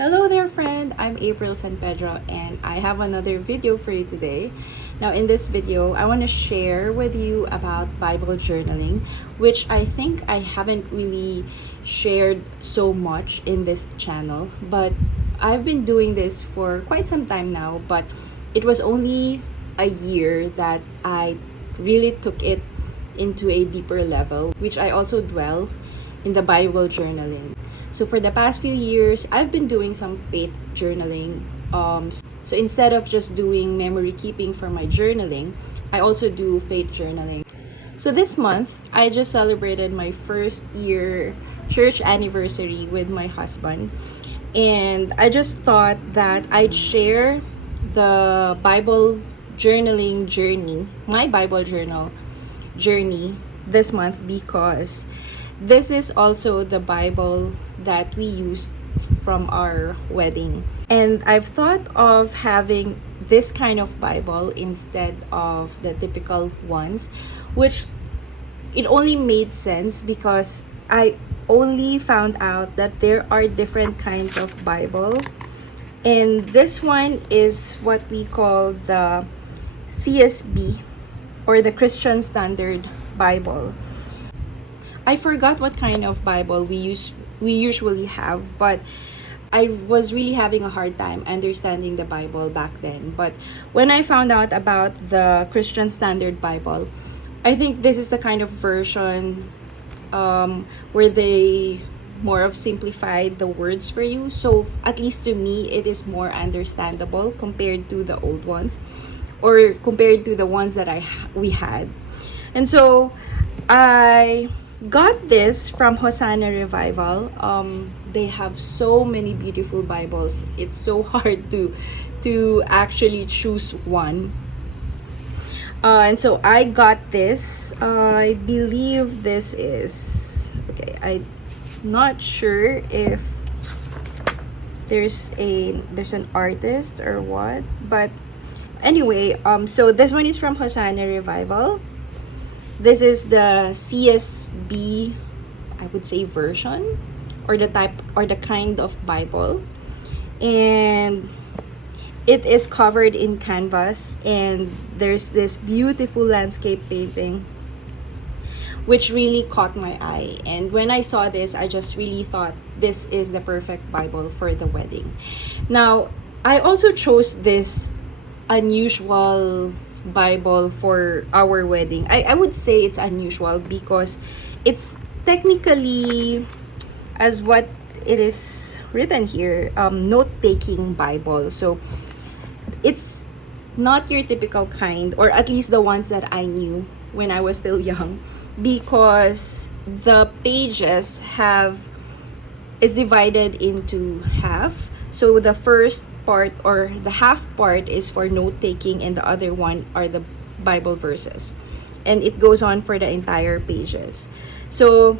Hello there, friend. I'm April San Pedro, and I have another video for you today. Now, in this video, I want to share with you about Bible journaling, which I think I haven't really shared so much in this channel, but I've been doing this for quite some time now, but it was only a year that I really took it into a deeper level, which I also dwell in the Bible journaling. So for the past few years, I've been doing some faith journaling. So instead of just doing memory keeping for my journaling, I also do faith journaling. So this month, I just celebrated my first year church anniversary with my husband. And I just thought that I'd share the Bible journaling journey, my Bible journal journey this month, because this is also the Bible that we used from our wedding. And I've thought of having this kind of Bible instead of the typical ones, which it only made sense because I only found out that there are different kinds of Bible. And this one is what we call the CSB, or the Christian Standard Bible. I forgot what kind of Bible we usually have, but I was really having a hard time understanding the Bible back then. But when I found out about the Christian Standard Bible, I think this is the kind of version where they more of simplified the words for you. So at least to me, it is more understandable compared to the old ones, or compared to the ones that we had. And so I got this from Hosanna Revival. They have so many beautiful Bibles. It's so hard to actually choose one. And so I got this. I believe this is okay. I'm not sure if there's an artist or what, but anyway, so this one is from Hosanna Revival. This is the CSB, I would say, version, or the type or the kind of Bible. And it is covered in canvas, and there's this beautiful landscape painting which really caught my eye. And when I saw this, I just really thought this is the perfect Bible for the wedding. Now, I also chose this unusual Bible for our wedding. I would say it's unusual because it's technically, as what it is written here, note-taking Bible. So it's not your typical kind, or at least the ones that I knew when I was still young, because the pages is divided into half. So the first part, or the half part, is for note taking, and the other one are the Bible verses, and it goes on for the entire pages. So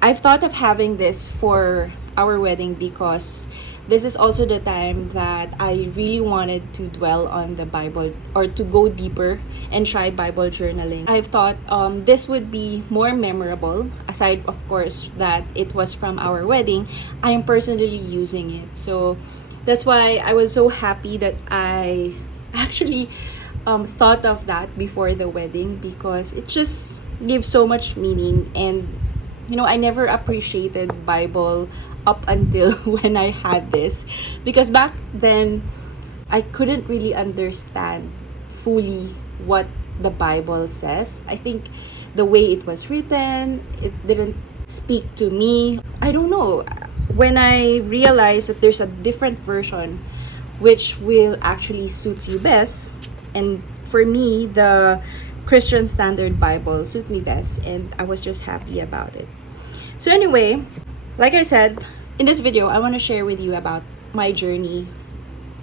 I've thought of having this for our wedding because this is also the time that I really wanted to dwell on the Bible, or to go deeper and try Bible journaling. I've thought this would be more memorable, aside of course that it was from our wedding. I am personally using it, so that's why I was so happy that I actually thought of that before the wedding, because it just gives so much meaning. And I never appreciated Bible up until when I had this, because back then I couldn't really understand fully what the Bible says. I think the way it was written, it didn't speak to me. I don't know. When I realized that there's a different version which will actually suit you best, and for me, the Christian Standard Bible suit me best, and I was just happy about it. So anyway, like I said, in this video, I want to share with you about my journey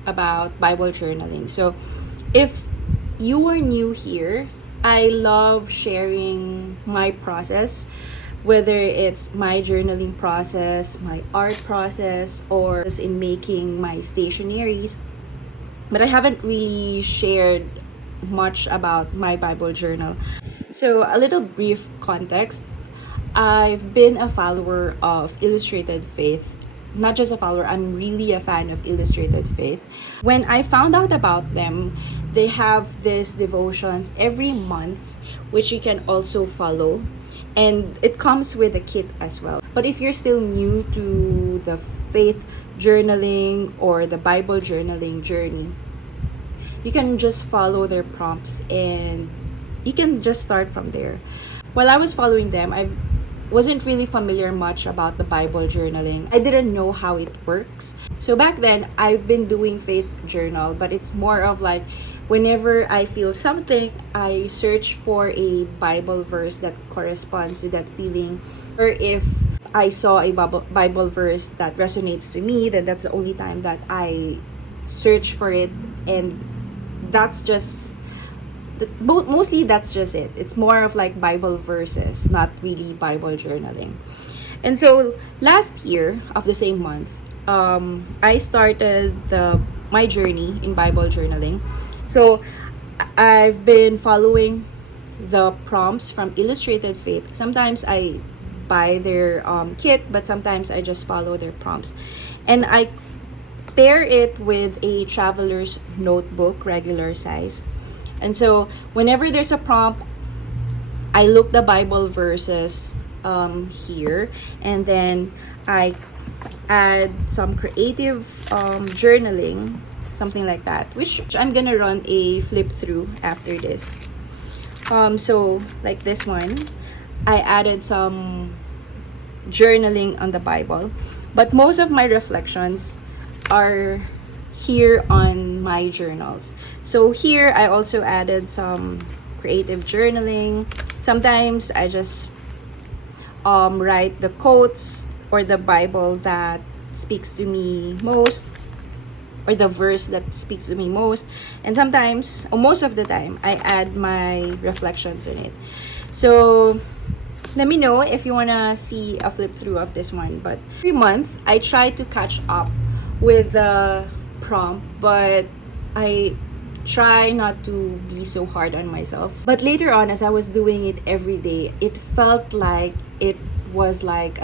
about Bible journaling. So if you are new here, I love sharing my process, whether it's my journaling process, my art process, or in making my stationeries. But I haven't really shared much about my Bible journal. So a little brief context. I've been a follower of Illustrated Faith not just a follower, I'm really a fan of Illustrated Faith. When I found out about them, they have this devotions every month, which you can also follow. And it comes with a kit as well. But if you're still new to the faith journaling or the Bible journaling journey, you can just follow their prompts and you can just start from there. While I was following them, I wasn't really familiar much about the Bible journaling. I didn't know how it works. So back then, I've been doing faith journal, but it's more of like whenever I feel something, I search for a Bible verse that corresponds to that feeling. Or if I saw a Bible verse that resonates to me, then that's the only time that I search for it. And that's just mostly that's just it. It's more of like Bible verses, not really Bible journaling. And so last year of the same month, I started my journey in Bible journaling. So I've been following the prompts from Illustrated Faith. Sometimes I buy their kit, but sometimes I just follow their prompts. And I pair it with a traveler's notebook, regular size. And so whenever there's a prompt, I look the Bible verses here, and then I add some creative journaling, something like that, which I'm gonna run a flip through after this. So like this one, I added some journaling on the Bible, but most of my reflections are here on my journals. So here I also added some creative journaling. Sometimes I just write the quotes or the Bible that speaks to me most, or the verse that speaks to me most. And sometimes, or most of the time, I add my reflections in it. So let me know if you wanna see a flip through of this one. But every month I try to catch up with the prompt, but I try not to be so hard on myself. But later on, as I was doing it every day, it felt like it was like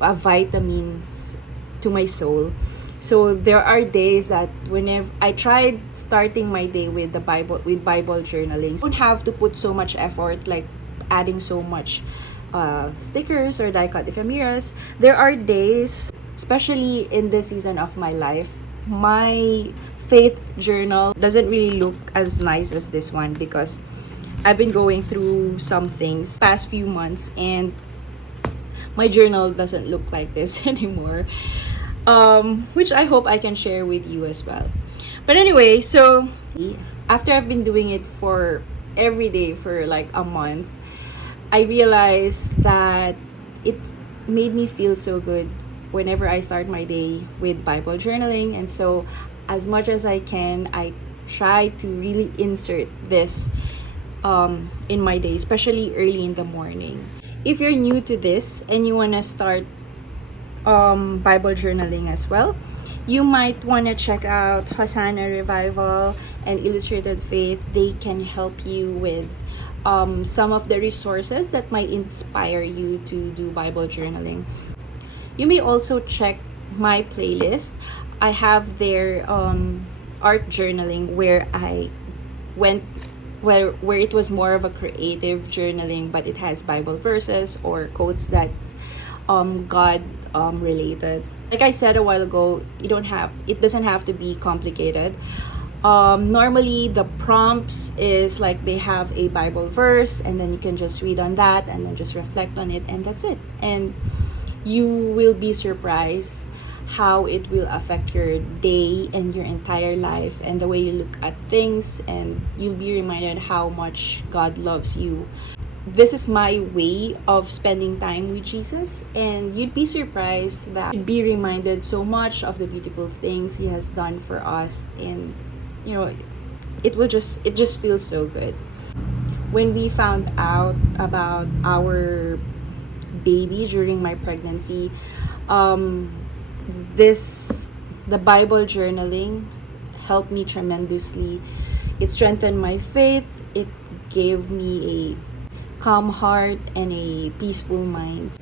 a vitamin to my soul. So there are days that whenever I tried starting my day with Bible journaling, you don't have to put so much effort, like adding so much stickers or die-cut ephemeras. There are days, especially in this season of my life, my faith journal doesn't really look as nice as this one, because I've been going through some things past few months, and my journal doesn't look like this anymore, which I hope I can share with you as well. But anyway, so after I've been doing it for every day for like a month, I realized that it made me feel so good whenever I start my day with Bible journaling. And so as much as I can, I try to really insert this in my day, especially early in the morning. If you're new to this and you want to start Bible journaling as well, you might want to check out Hosanna Revival and Illustrated Faith. They can help you with some of the resources that might inspire you to do Bible journaling. You may also check my playlist. I have their art journaling, where I went where it was more of a creative journaling, but it has Bible verses or quotes that God related. Like I said a while ago, it doesn't have to be complicated. Normally the prompts is like they have a Bible verse, and then you can just read on that and then just reflect on it, and that's it. And you will be surprised how it will affect your day and your entire life and the way you look at things, and you'll be reminded how much God loves you. This is my way of spending time with Jesus, and you'd be surprised that you'd be reminded so much of the beautiful things He has done for us, and it just feels so good. When we found out about our baby during my pregnancy, the Bible journaling helped me tremendously. It strengthened my faith. It gave me a calm heart and a peaceful mind.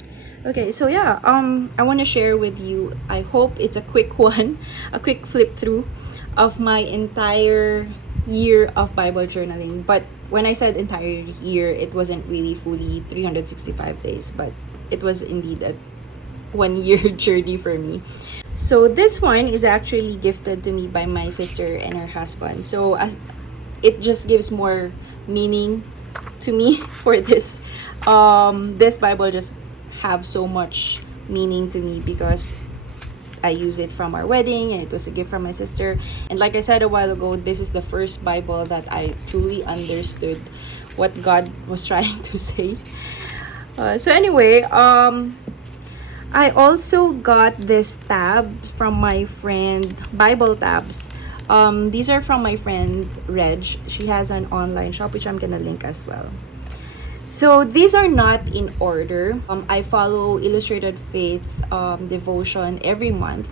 Okay, so yeah, I want to share with you. I hope it's a quick one, a quick flip through of my entire year of Bible journaling. But when I said entire year, it wasn't really fully 365 days, but it was indeed a 1 year journey for me. So this one is actually gifted to me by my sister and her husband. So it just gives more meaning to me for this. This Bible just have so much meaning to me because I use it from our wedding and it was a gift from my sister. And like I said a while ago, this is the first Bible that I truly understood what God was trying to say. So anyway, I also got this tab from my friend, Bible tabs. These are from my friend Reg. She has an online shop which I'm gonna link as well. So these are not in order. I follow Illustrated Faith's devotion every month.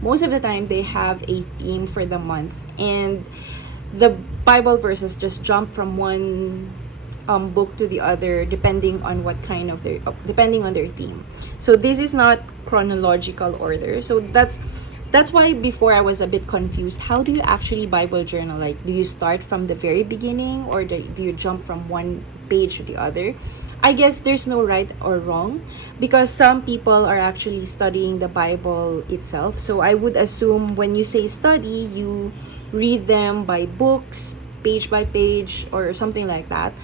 Most of the time they have a theme for the month, and the Bible verses just jump from one book to the other depending on what kind of depending on their theme. So this is not chronological order. So that's why before I was a bit confused. How do you actually Bible journal? Like, do you start from the very beginning, or do you jump from one page to the other? I guess there's no right or wrong, because some people are actually studying the Bible itself. So I would assume when you say study, you read them by books, page by page, or something like that.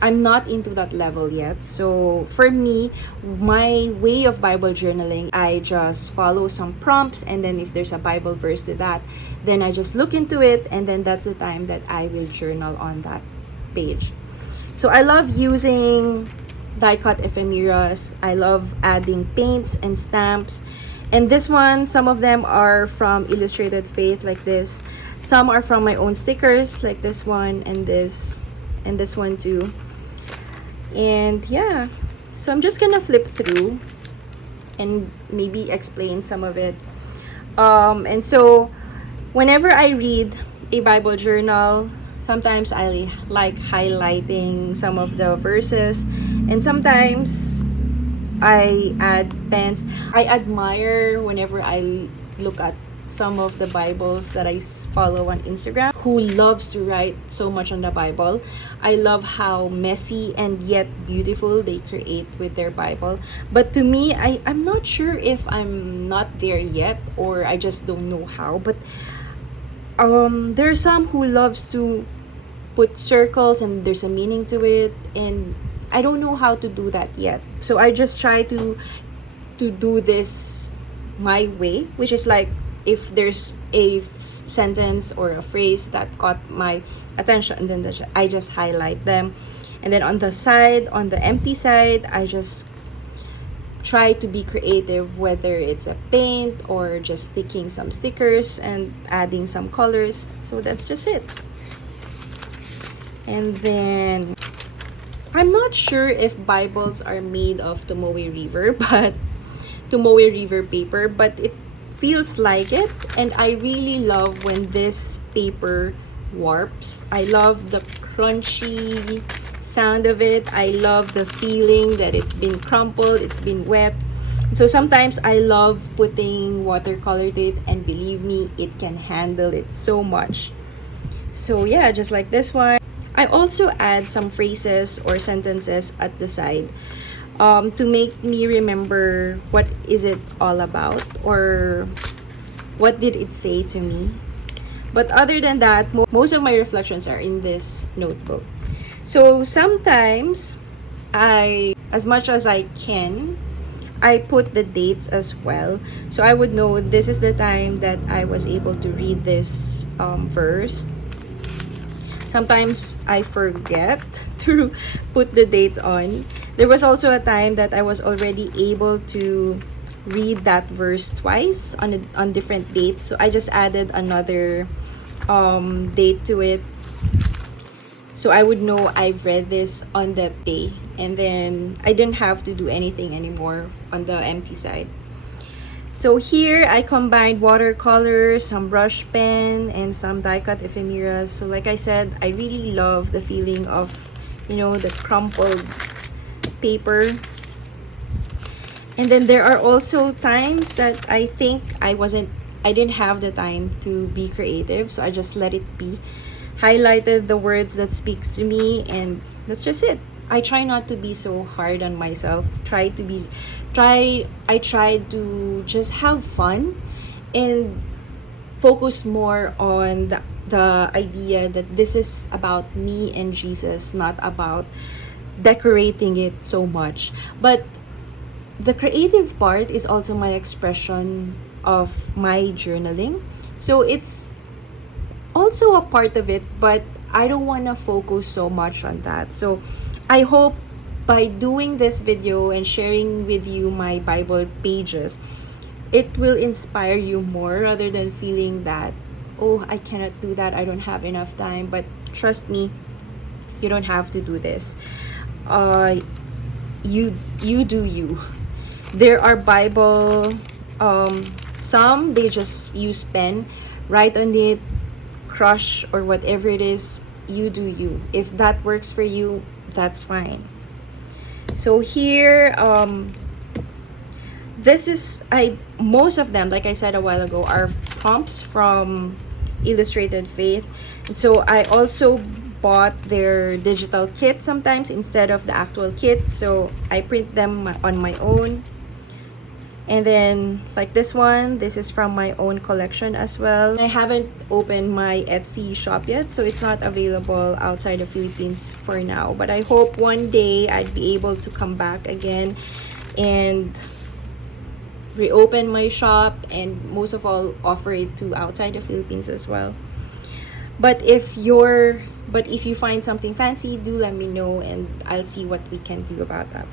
I'm not into that level yet. So for me, my way of Bible journaling, I just follow some prompts, and then if there's a Bible verse to that, then I just look into it, and then that's the time that I will journal on that page. So I love using die-cut ephemeras. I love adding paints and stamps. And this one, some of them are from Illustrated Faith, like this. Some are from my own stickers, like this one and this one too. And yeah, so I'm just gonna flip through and maybe explain some of it. And so whenever I read a Bible journal, sometimes I like highlighting some of the verses, and sometimes I add pens. I admire whenever I look at some of the Bibles that I follow on Instagram who loves to write so much on the Bible. I love how messy and yet beautiful they create with their Bible. But to me, I'm not sure if I'm not there yet, or I just don't know how. But there are some who loves to put circles and there's a meaning to it, and I don't know how to do that yet. So I just try to do this my way, which is like, if there's a sentence or a phrase that caught my attention, and then I just highlight them, and then on the side, on the empty side, I just try to be creative, whether it's a paint or just sticking some stickers and adding some colors. So that's just it. And then I'm not sure if Bibles are made of Tomoe River, but Tomoe River paper, but it feels like it. And I really love when this paper warps. I love the crunchy sound of it. I love the feeling that it's been crumpled, it's been wet. So sometimes I love putting watercolor to it, and believe me, it can handle it so much. So yeah, just like this one. I also add some phrases or sentences at the side to make me remember what is it all about, or what did it say to me. But other than that, most of my reflections are in this notebook. So sometimes as much as I can, I put the dates as well. So I would know this is the time that I was able to read this verse. Sometimes I forget to put the dates on. There was also a time that I was already able to read that verse twice on different dates. So I just added another date to it. So I would know I've read this on that day. And then I didn't have to do anything anymore on the empty side. So here I combined watercolor, some brush pen, and some die-cut ephemeras. So like I said, I really love the feeling of, the crumpled paper. And then there are also times that I think I didn't have the time to be creative, so I just let it be. Highlighted the words that speaks to me, and that's just it. I try not to be so hard on myself. I try to just have fun and focus more on the idea that this is about me and Jesus, not about decorating it so much. But the creative part is also my expression of my journaling. So it's also a part of it, but I don't want to focus so much on that. So I hope by doing this video and sharing with you my Bible pages, it will inspire you more rather than feeling that, oh, I cannot do that, I don't have enough time. But trust me, you don't have to do this. You do you. There are Bible, some they just use pen, write on it, crush, or whatever it is. You do you. If that works for you, that's fine. So here, this is, most of them, like I said a while ago, are prompts from Illustrated Faith. And so I also bought their digital kit sometimes instead of the actual kit, so I print them on my own. And then like this one, this is from my own collection as well. I haven't opened my Etsy shop yet, so it's not available outside the Philippines for now, but I hope one day I'd be able to come back again and reopen my shop, and most of all offer it to outside the Philippines as well. But if you find something fancy, do let me know and I'll see what we can do about that.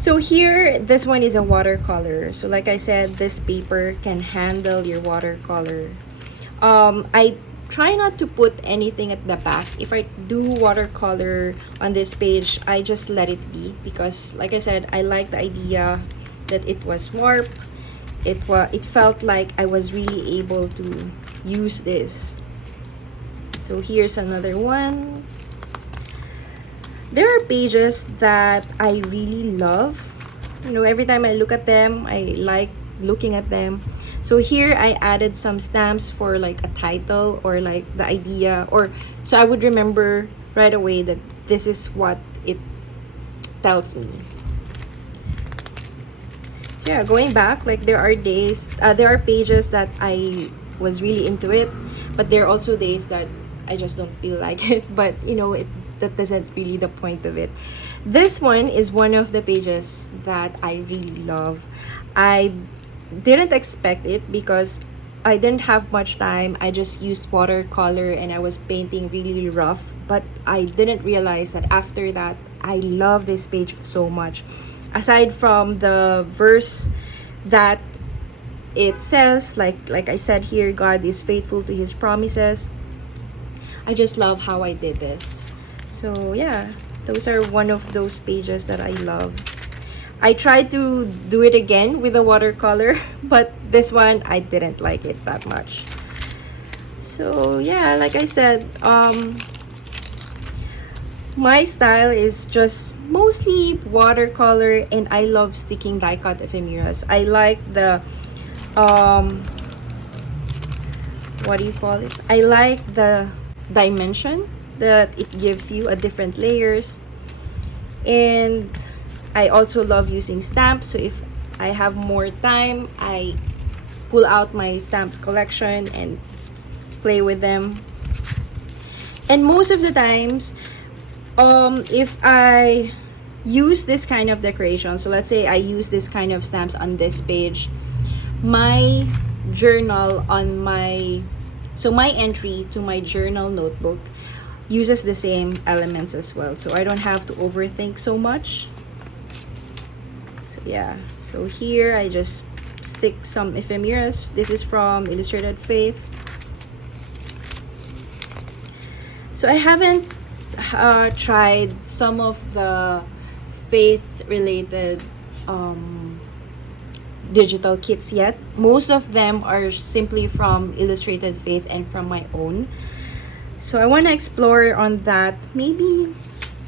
So here, this one is a watercolor. So like I said, this paper can handle your watercolor. I try not to put anything at the back. If I do watercolor on this page, I just let it be, because like I said, I like the idea that it was warm. It felt like I was really able to use this. So here's another one. There are pages that I really love. You know, every time I look at them, I like looking at them. So here I added some stamps for like a title or like the idea, or so I would remember right away that this is what it tells me. Yeah, going back, like there are pages that I was really into it, but there are also days that I just don't feel like it. But you know, that doesn't really the point of it. This one is one of the pages that I really love. I didn't expect it because I didn't have much time. I just used watercolor and I was painting really rough, but I didn't realize that after that I love this page so much. Aside from the verse that it says, like I said here, God is faithful to his promises, I just love how I did this. So yeah, those are one of those pages that I love. I tried to do it again with a watercolor, but this one I didn't like it that much. So yeah, like I said, my style is just mostly watercolor, and I love sticking die cut ephemeras. I like the what do you call this? I like the dimension that it gives you, a different layers. And I also love using stamps, so if I have more time, I pull out my stamps collection and play with them. And most of the times, if I use this kind of decoration, so let's say I use this kind of stamps on this page, my journal on my entry to my journal notebook uses the same elements as well, so I don't have to overthink so much. So yeah, so here I just stick some ephemeras. This is from Illustrated Faith. So I haven't tried some of the faith related digital kits yet. Most of them are simply from Illustrated Faith and from my own. So I want to explore on that maybe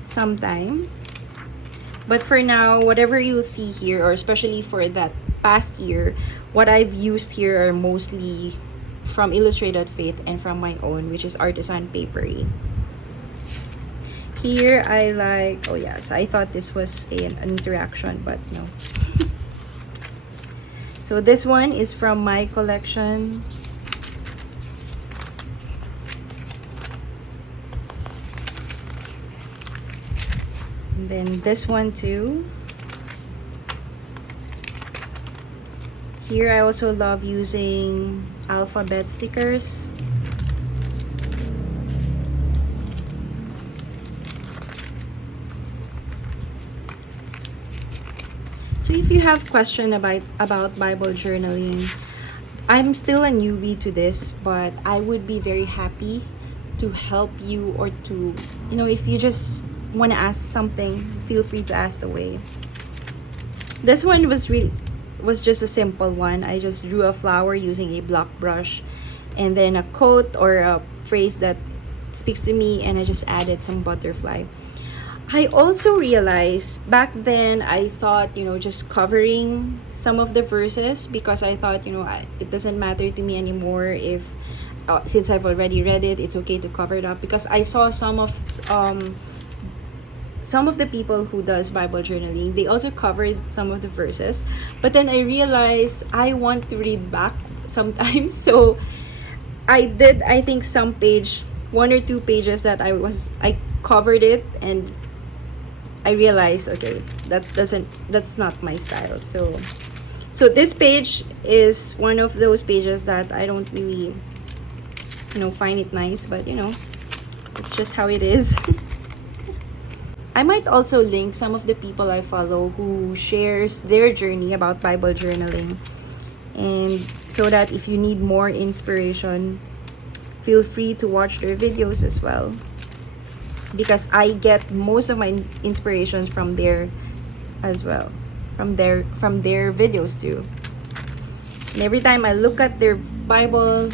sometime. But for now, whatever you'll see here, or especially for that past year, what I've used here are mostly from Illustrated Faith and from my own, which is Artisan Paperie. Here I like, oh yes, I thought this was an interaction, but no. So this one is from my collection. And then this one too. Here I also love using alphabet stickers. So if you have question about Bible journaling, I'm still a newbie to this, but I would be very happy to help you, or to, you know, if you just want to ask something, feel free to ask away. This one was just a simple one. I just drew a flower using a block brush, and then a quote or a phrase that speaks to me, and I just added some butterfly. I also realized back then I thought, you know, just covering some of the verses, because I thought, you know, it doesn't matter to me anymore if since I've already read it, it's okay to cover it up, because I saw some of the people who does Bible journaling, they also covered some of the verses, but then I realized I want to read back sometimes. So I did, I think, some page, 1 or 2 pages that I covered it, and I realized, okay, that's not my style. So this page is one of those pages that I don't really, you know, find it nice, but you know, it's just how it is. I might also link some of the people I follow who shares their journey about Bible journaling, and so that if you need more inspiration, feel free to watch their videos as well, because I get most of my inspirations from there as well, from their videos too. And every time I look at their Bibles,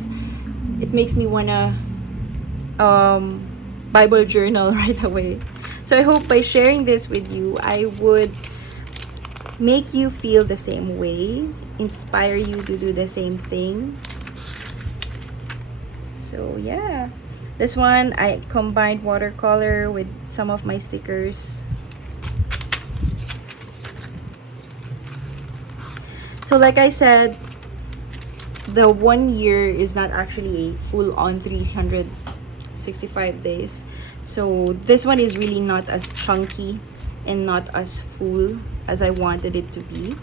it makes me wanna Bible journal right away. So I hope by sharing this with you, I would make you feel the same way, inspire you to do the same thing. So yeah, this one I combined watercolor with some of my stickers. So like I said, the 1 year is not actually a full-on 365 days. So this one is really not as chunky and not as full as I wanted it to be.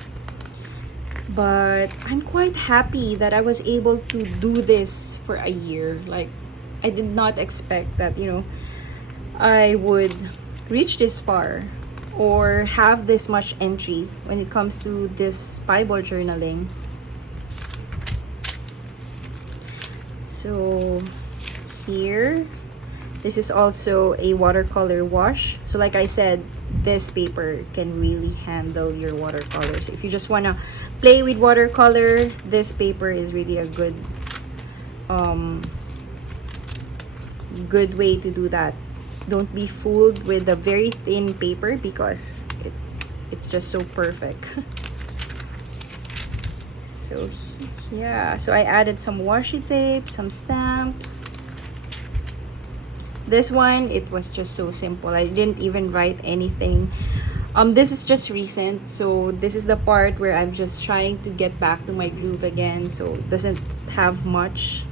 But I'm quite happy that I was able to do this for a year. Like, I did not expect that, you know, I would reach this far or have this much entry when it comes to this Bible journaling. So here, this is also a watercolor wash. So like I said, this paper can really handle your watercolors. If you just want to play with watercolor, this paper is really a good good way to do that. Don't be fooled with a very thin paper, because it's just so perfect. So yeah, so I added some washi tape, some stamps. This one, it was just so simple. I didn't even write anything. This is just recent, so this is the part where I'm just trying to get back to my groove again, so it doesn't have much.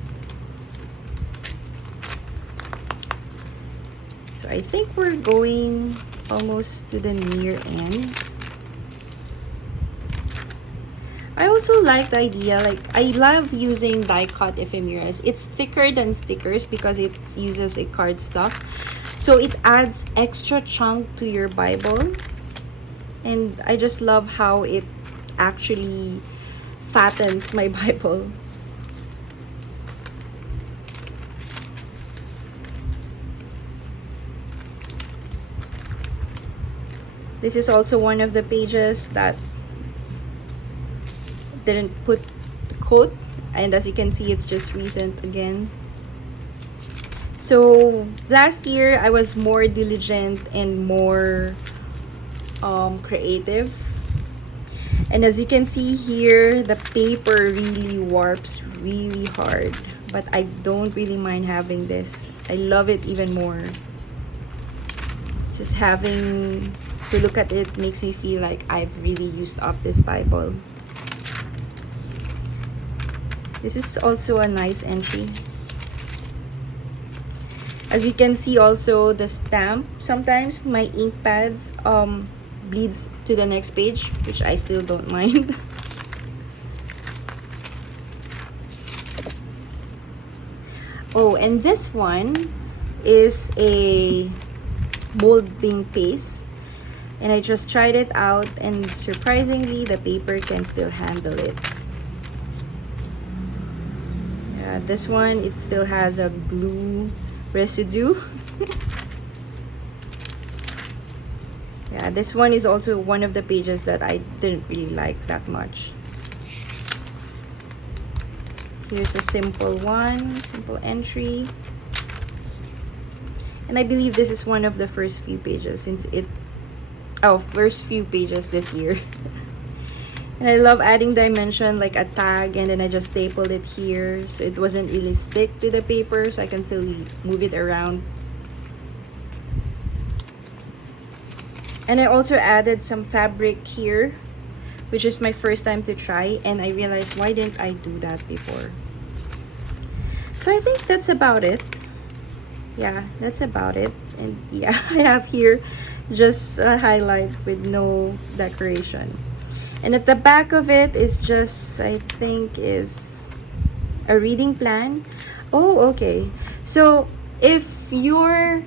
So I think we're going almost to the near end. I also like the idea, like, I love using die-cut ephemeras. It's thicker than stickers because it uses a cardstock. So it adds extra chunk to your Bible. And I just love how it actually fattens my Bible. This is also one of the pages that didn't put the quote, and as you can see, it's just recent again. So last year I was more diligent and more creative. And as you can see here, the paper really warps really hard, but I don't really mind having this. I love it even more. Just having to look at it makes me feel like I've really used up this Bible. This is also a nice entry. As you can see also, the stamp, sometimes my ink pads bleeds to the next page, which I still don't mind. Oh, and this one is a molding paste, and I just tried it out, and surprisingly the paper can still handle it. Yeah, this one, it still has a glue residue. Yeah, this one is also one of the pages that I didn't really like that much. Here's a simple one, simple entry. And I believe this is one of the first few pages since first few pages this year. And I love adding dimension like a tag, and then I just stapled it here so it wasn't really stick to the paper, so I can still move it around. And I also added some fabric here, which is my first time to try, and I realized, why didn't I do that before? So I think that's about it. Yeah, that's about it. And yeah, I have here just a highlight with no decoration. And at the back of it is just, I think, is a reading plan. Oh, okay. So if you're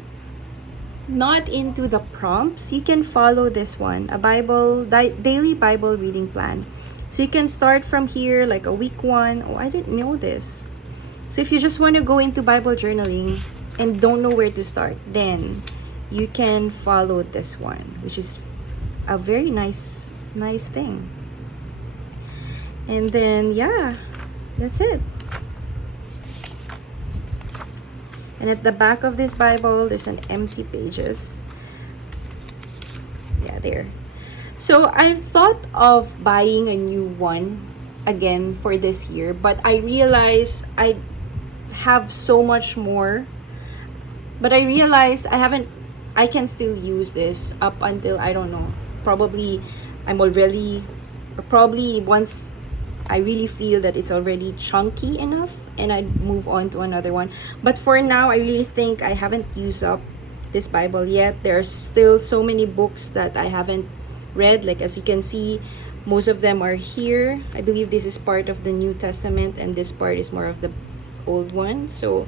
not into the prompts, you can follow this one, a daily Bible reading plan. So you can start from here, like a week 1. Oh, I didn't know this. So if you just want to go into Bible journaling and don't know where to start, then you can follow this one, which is a very nice thing. And then yeah, that's it. And at the back of this Bible, there's an empty pages. Yeah, there. So I thought of buying a new one again for this year, but I realized I have so much more. But I realized I can still use this up until, I don't know, probably once I really feel that it's already chunky enough, and I'd move on to another one. But for now, I really think I haven't used up this Bible yet. There are still so many books that I haven't read. Like as you can see, most of them are here. I believe this is part of the New Testament, and this part is more of the old one. So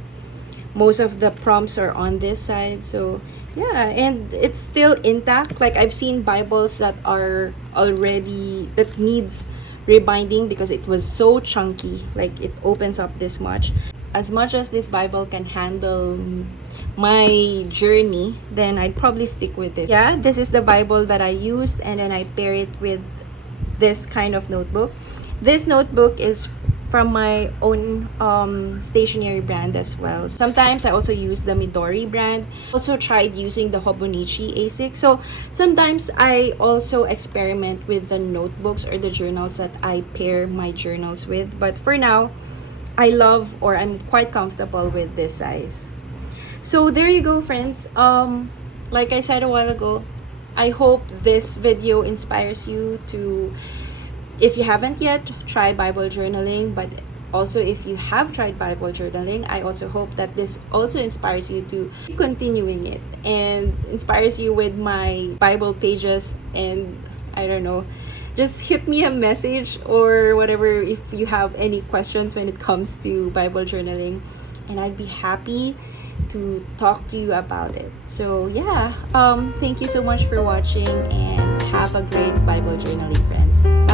most of the prompts are on this side. So yeah, and it's still intact. Like I've seen Bibles that are that needs rebinding because it was so chunky, like it opens up this much. As much as this Bible can handle my journey, then I'd probably stick with it. Yeah, this is the Bible that I used, and then I pair it with this kind of notebook. This notebook is from my own stationery brand as well. Sometimes I also use the Midori brand. Also tried using the Hobonichi A6. So sometimes I also experiment with the notebooks or the journals that I pair my journals with. But for now, I'm quite comfortable with this size. So there you go, friends. Like I said a while ago, I hope this video inspires you to, if you haven't yet, try Bible journaling. But also if you have tried Bible journaling, I also hope that this also inspires you to keep continuing it and inspires you with my Bible pages. And I don't know, just hit me a message or whatever if you have any questions when it comes to Bible journaling, and I'd be happy to talk to you about it. So yeah, thank you so much for watching, and have a great Bible journaling, friends.